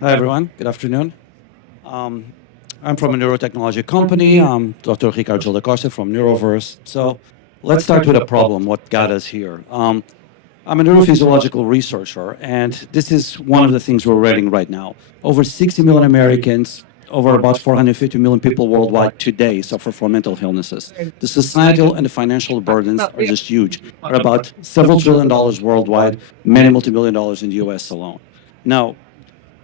Hi, everyone. Good afternoon. Um, I'm from a neurotechnology company. I'm Dr. Ricardo Costa from Neuroverse. So let's start with a problem, what got us here. I'm a neurophysiological researcher, and this is one of the things we're reading right now. Over 60 million Americans, over about 450 million people worldwide today suffer from mental illnesses. The societal and the financial burdens are just huge, are about several trillion dollars worldwide, many multi-billion dollars in the US alone. Now,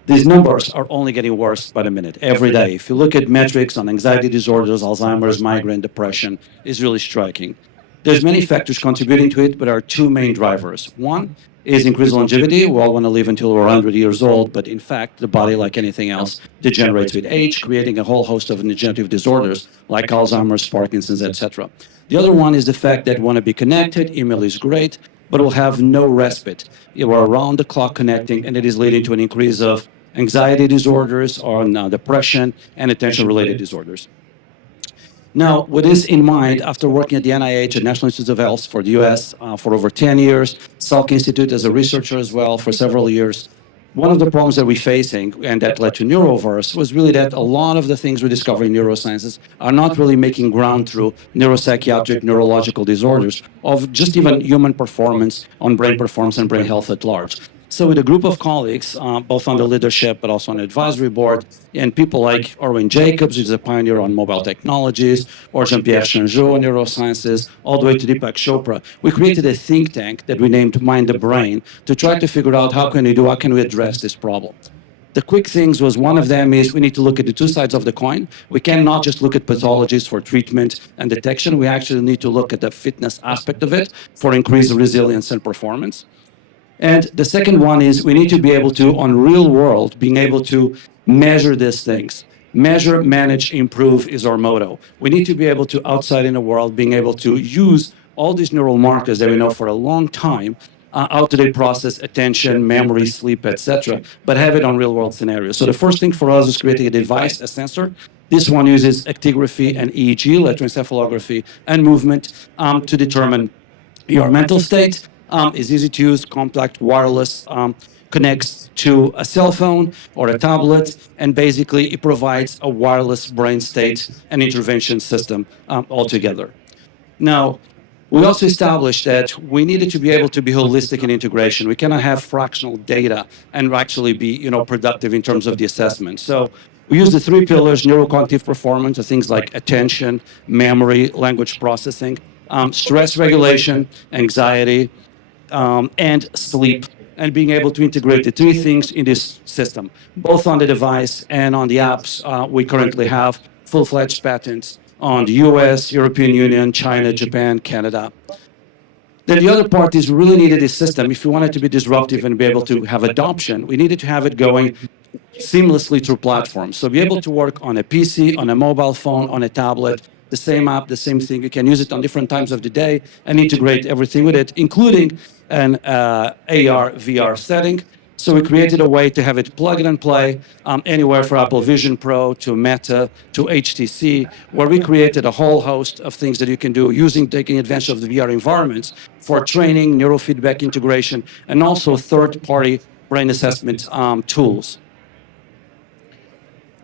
these numbers are only getting worse by the minute, every day. If you look at metrics on anxiety disorders, Alzheimer's, migraine, depression, is really striking. There's many factors contributing to it, but there are two main drivers. One is increased longevity. We all want to live until we're 100 years old, but in fact, the body, like anything else, degenerates with age, creating a whole host of degenerative disorders like Alzheimer's, Parkinson's, etc. The other one is the fact that we want to be connected. Email is great, but we'll have no respite. We're around the clock connecting, and it is leading to an increase of anxiety disorders, on depression, and attention-related disorders. Now, with this in mind, after working at the NIH, at National Institutes of Health for the US for over 10 years, Salk Institute as a researcher as well for several years, one of the problems that we're facing, and that led to Neuroverse, was really that a lot of the things we discover in neurosciences are not really making ground through neuropsychiatric, neurological disorders of just even human performance on brain performance and brain health at large. So with a group of colleagues, both on the leadership but also on the advisory board, and people like Erwin Jacobs, who's a pioneer on mobile technologies, or Jean-Pierre Changeux in neurosciences, all the way to Deepak Chopra, we created a think tank that we named Mind the Brain to try to figure out how can we address this problem. The quick things was one of them is we need to look at the two sides of the coin. We cannot just look at pathologies for treatment and detection. We actually need to look at the fitness aspect of it for increased resilience and performance. And the second one is we need to be able to, on real world, being able to measure these things. Measure, manage, improve is our motto. We need to be able to, outside in the world, being able to use all these neural markers that we know for a long time, how do they process attention, memory, sleep, etc., but have it on real world scenarios. So the first thing for us is creating a device, a sensor. This one uses actigraphy and EEG, electroencephalography, and movement to determine your mental state. Is easy to use, compact, wireless, connects to a cell phone or a tablet, and basically it provides a wireless brain state and intervention system altogether. Now, we also established that we needed to be able to be holistic in integration. We cannot have fractional data and actually be, productive in terms of the assessment. So we use the three pillars: neurocognitive performance, things like attention, memory, language processing, stress regulation, anxiety, and sleep, and being able to integrate the three things in this system, both on the device and on the apps. We currently have full-fledged patents on the US, European Union, China, Japan, Canada. Then the other part is we really needed this system. If we wanted to be disruptive and be able to have adoption, we needed to have it going seamlessly through platforms. So be able to work on a PC, on a mobile phone, on a tablet, the same app, the same thing. You can use it on different times of the day and integrate everything with it, including an AR, VR setting. So we created a way to have it plug and play anywhere from Apple Vision Pro to Meta to HTC, where we created a whole host of things that you can do taking advantage of the VR environments for training, neurofeedback integration, and also third-party brain assessment tools.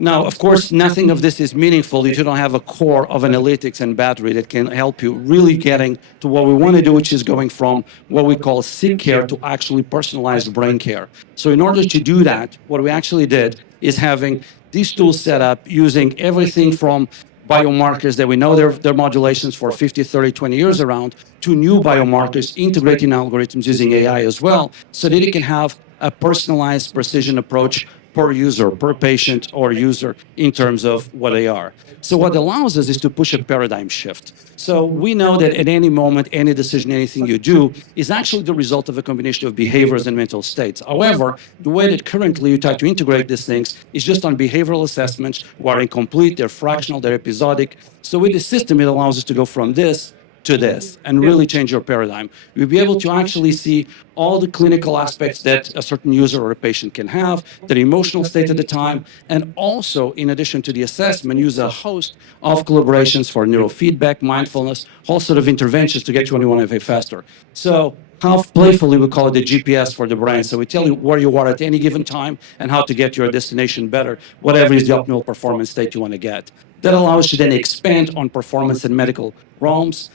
Now, of course, nothing of this is meaningful if you don't have a core of analytics and battery that can help you really getting to what we want to do, which is going from what we call sick care to actually personalized brain care. So in order to do that, what we actually did is having these tools set up using everything from biomarkers that we know their modulations for 50, 30, 20 years around, to new biomarkers, integrating algorithms using AI as well, so that it can have a personalized precision approach per user, per patient or user in terms of what they are. So what allows us is to push a paradigm shift. So we know that at any moment, any decision, anything you do is actually the result of a combination of behaviors and mental states. However, the way that currently you try to integrate these things is just on behavioral assessments, who are incomplete, they're fractional, they're episodic. So with the system, it allows us to go from this to this and really change your paradigm. You'll be able to actually see all the clinical aspects that a certain user or a patient can have, their emotional state at the time, and also, in addition to the assessment, use a host of collaborations for neurofeedback, mindfulness, whole sort of interventions to get you where you want to be faster. So half playfully, we call it the GPS for the brain. So we tell you where you are at any given time and how to get your destination better, whatever is the optimal performance state you want to get. That allows you then expand on performance in medical realms.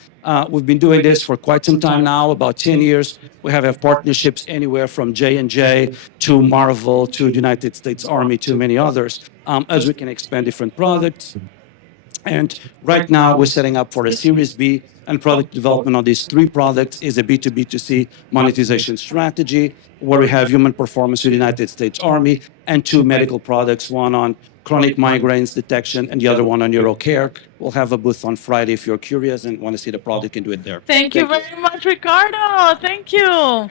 We've been doing this for quite some time now, about 10 years. We have partnerships anywhere from J&J to Marvel to the United States Army to many others, as we can expand different products. And right now, we're setting up for a Series B, and product development on these three products is a B2B2C monetization strategy, where we have human performance with the United States Army and two medical products, one on chronic migraines detection and the other one on neurocare. We'll have a booth on Friday if you're curious and want to see the product, you can do it there. Thank you very much, Ricardo. Thank you.